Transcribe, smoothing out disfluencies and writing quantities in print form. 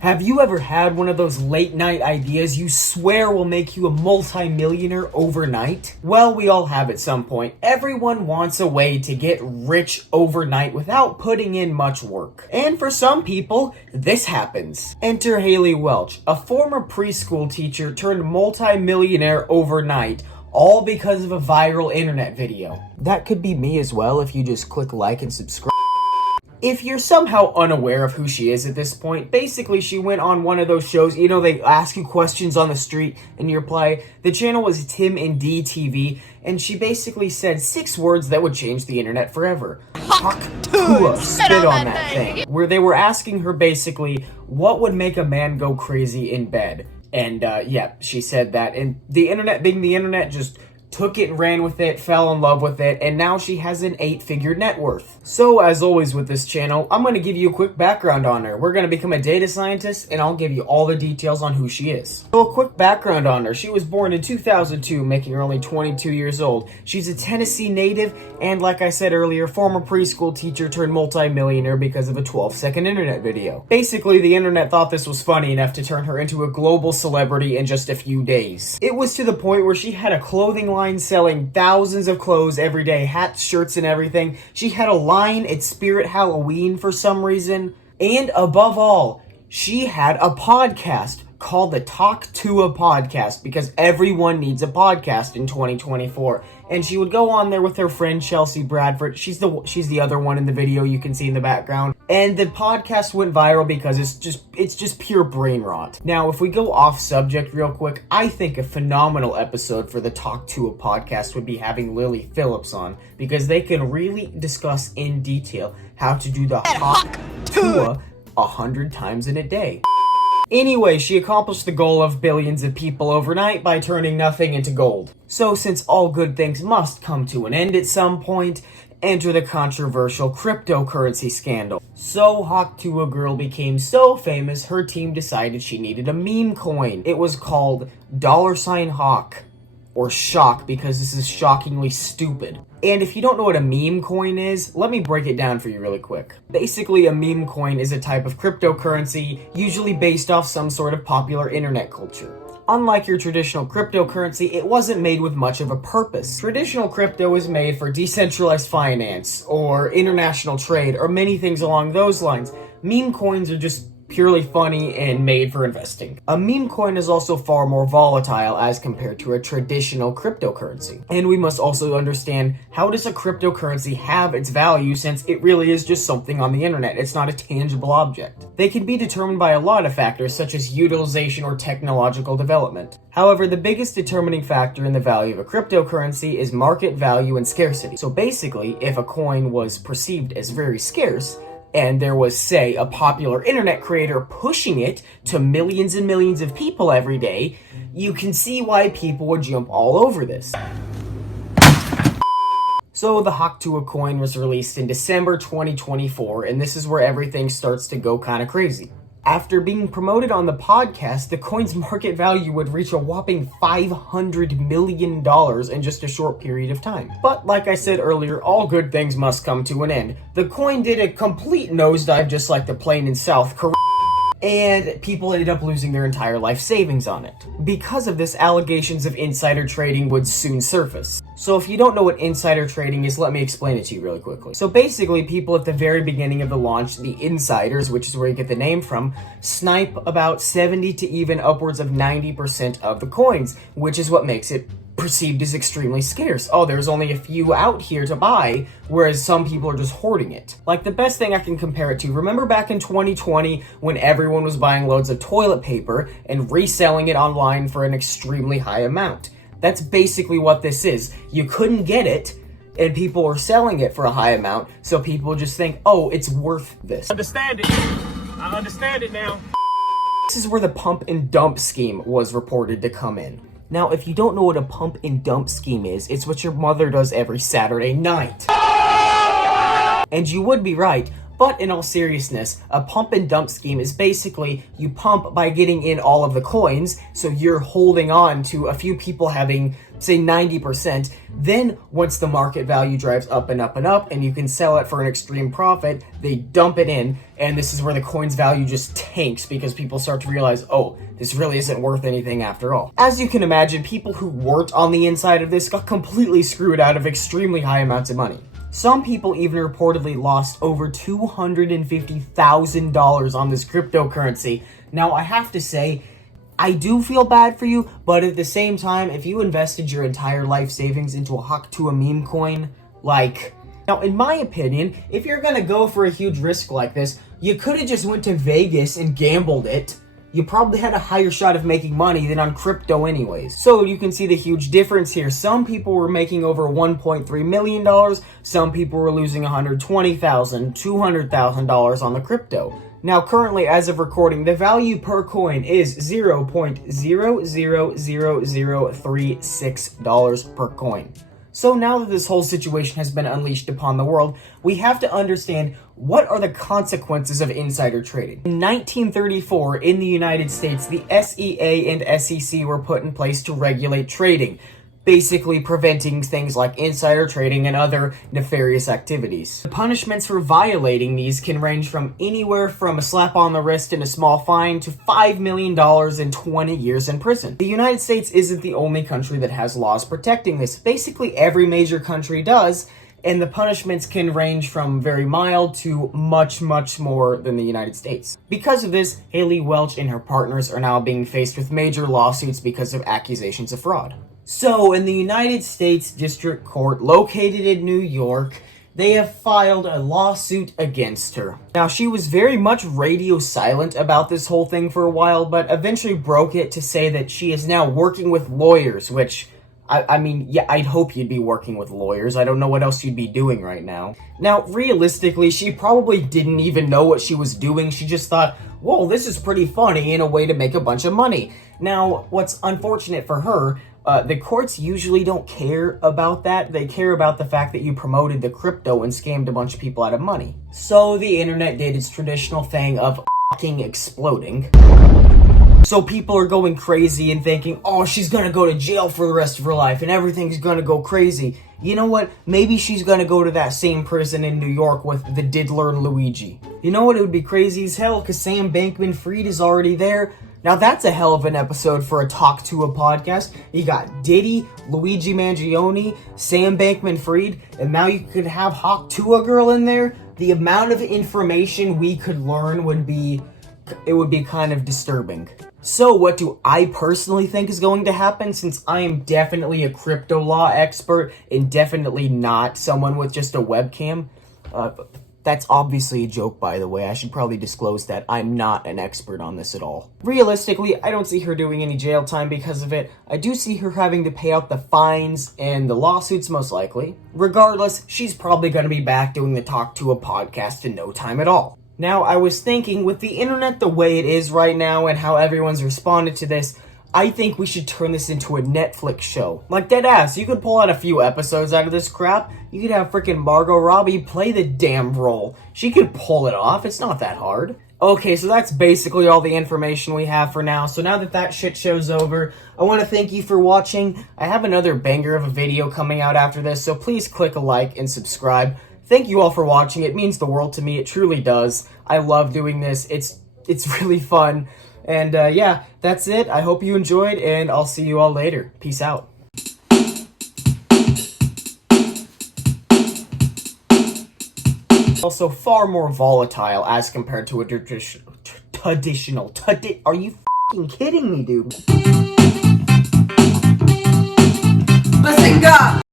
Have you ever had one of those late night ideas you swear will make you a multi-millionaire overnight? Well, we all have at some point. Everyone wants a way to get rich overnight without putting in much work. And for some people, this happens. Enter Hailey Welch, a former preschool teacher turned multi-millionaire overnight, all because of a viral internet video. That could be me as well if you just click like and subscribe. If you're somehow unaware of who she is at this point, basically she went on one of those shows, you know, they ask you questions on the street and you reply. The channel was Tim and D TV, and she basically said 6 words that would change the internet forever. Hawk Tuah, spit on that thing. Where they were asking her basically, what would make a man go crazy in bed? And yeah, she said that, and the internet, being the internet, just took it and ran with it, fell in love with it, and now she has an 8-figure net worth. So, as always with this channel, I'm going to give you a quick background on her. We're going to become a data scientist, and I'll give you all the details on who she is. So, a quick background on her. She was born in 2002, making her only 22 years old. She's a Tennessee native, and like I said earlier, former preschool teacher turned multi-millionaire because of a 12-second internet video. Basically, the internet thought this was funny enough to turn her into a global celebrity in just a few days. It was to the point where she had a clothing line selling thousands of clothes every day, hats, shirts, and everything. She had a line at Spirit Halloween for some reason. And above all, she had a podcast called the Hawk Tuah podcast, because everyone needs a podcast in 2024. And she would go on there with her friend Chelsea Bradford. She's the other one in the video you can see in the background. And the podcast went viral because it's just pure brain rot. Now, if we go off subject real quick, I think a phenomenal episode for the Hawk Tuah podcast would be having Phillips on, because they can really discuss in detail how to do the Hawk Tuah 100 times in a day. Anyway, she accomplished the goal of billions of people overnight by turning nothing into gold. So since all good things must come to an end at some point, enter the controversial cryptocurrency scandal. So Hawk Tuah girl became so famous, her team decided she needed a meme coin. It was called $Hawk. Or shock, because this is shockingly stupid. And if you don't know what a meme coin is, let me break it down for you really quick. Basically, a meme coin is a type of cryptocurrency, usually based off some sort of popular internet culture. Unlike your traditional cryptocurrency, it wasn't made with much of a purpose. Traditional crypto is made for decentralized finance, or international trade, or many things along those lines. Meme coins are just purely funny and made for investing. A meme coin is also far more volatile as compared to a traditional cryptocurrency. And we must also understand, how does a cryptocurrency have its value, since it really is just something on the internet? It's not a tangible object. They can be determined by a lot of factors such as utilization or technological development. However, the biggest determining factor in the value of a cryptocurrency is market value and scarcity. So basically, if a coin was perceived as very scarce, and there was, say, a popular internet creator pushing it to millions and millions of people every day, you can see why people would jump all over this. So the Hawk Tuah coin was released in December 2024, and this is where everything starts to go kind of crazy. After being promoted on the podcast, the coin's market value would reach a whopping $500 million in just a short period of time. But like I said earlier, all good things must come to an end. The coin did a complete nosedive, just like the plane in South Korea, and people ended up losing their entire life savings on it. Because of this, allegations of insider trading would soon surface. So if you don't know what insider trading is, let me explain it to you really quickly. So basically, people at the very beginning of the launch, the insiders, which is where you get the name from, snipe about 70 to even upwards of 90% of the coins, which is what makes it perceived as extremely scarce. Oh, there's only a few out here to buy, whereas some people are just hoarding it. Like, the best thing I can compare it to, remember back in 2020 when everyone was buying loads of toilet paper and reselling it online for an extremely high amount? That's basically what this is. You couldn't get it, and people were selling it for a high amount, so people just think, oh, it's worth this. Understand it. I understand it now. This is where the pump and dump scheme was reported to come in. Now, if you don't know what a pump and dump scheme is, it's what your mother does every Saturday night. And you would be right, But in all seriousness, a pump and dump scheme is basically you pump by getting in all of the coins, so you're holding on to a few people having, say, 90%. Then, once the market value drives up and up and up, and you can sell it for an extreme profit, they dump it in, and this is where the coin's value just tanks because people start to realize, oh, this really isn't worth anything after all. As you can imagine, people who weren't on the inside of this got completely screwed out of extremely high amounts of money. Some people even reportedly lost over $250,000 on this cryptocurrency. Now, I have to say, I do feel bad for you, but at the same time, if you invested your entire life savings into a Hawk Tuah meme coin, like... Now, in my opinion, if you're gonna go for a huge risk like this, you could've just went to Vegas and gambled it. You probably had a higher shot of making money than on crypto anyways. So you can see the huge difference here. Some people were making over $1.3 million. Some people were losing $120,000, $200,000 on the crypto. Now, currently, as of recording, the value per coin is $0.000036 per coin. So now that this whole situation has been unleashed upon the world, we have to understand what are the consequences of insider trading. In 1934, in the United States, the SEA and SEC were put in place to regulate trading, basically preventing things like insider trading and other nefarious activities. The punishments for violating these can range from anywhere from a slap on the wrist and a small fine to $5 million and 20 years in prison. The United States isn't the only country that has laws protecting this. Basically, every major country does, and the punishments can range from very mild to much, much more than the United States. Because of this, Hailey Welch and her partners are now being faced with major lawsuits because of accusations of fraud. So, in the United States District Court, located in New York, they have filed a lawsuit against her. Now, she was very much radio silent about this whole thing for a while, but eventually broke it to say that she is now working with lawyers, which, I mean, yeah, I'd hope you'd be working with lawyers. I don't know what else you'd be doing right now. Now, realistically, she probably didn't even know what she was doing. She just thought, whoa, this is pretty funny and a way to make a bunch of money. Now, what's unfortunate for her, the courts usually don't care about that. They care about the fact that you promoted the crypto and scammed a bunch of people out of money. So the internet did its traditional thing of fucking exploding. So people are going crazy and thinking, oh, she's gonna go to jail for the rest of her life and everything's gonna go crazy. You know what? Maybe she's gonna go to that same prison in New York with the diddler and Luigi. You know what? It would be crazy as hell because Sam Bankman-Fried is already there. Now that's a hell of an episode for a Talk to a podcast. You got Diddy, Luigi Mangione, Sam Bankman-Fried, and now you could have Hawk Tuah girl in there. The amount of information we could learn would be kind of disturbing. So what do I personally think is going to happen, since I am definitely a crypto law expert and definitely not someone with just a webcam? That's obviously a joke, by the way. I should probably disclose that I'm not an expert on this at all. Realistically, I don't see her doing any jail time because of it. I do see her having to pay out the fines and the lawsuits, most likely. Regardless, she's probably going to be back doing the Talk to a podcast in no time at all. Now, I was thinking, with the internet the way it is right now and how everyone's responded to this, I think we should turn this into a Netflix show. Like, deadass, you could pull out a few episodes out of this crap. You could have freaking Margot Robbie play the damn role. She could pull it off. It's not that hard. Okay, so that's basically all the information we have for now. So now that that shit show's over, I want to thank you for watching. I have another banger of a video coming out after this, so please click a like and subscribe. Thank you all for watching. It means the world to me. It truly does. I love doing this. It's really fun. And yeah, that's it. I hope you enjoyed, and I'll see you all later. Peace out. Also far more volatile as compared to a traditional. Are you f***ing kidding me, dude? Listen, God.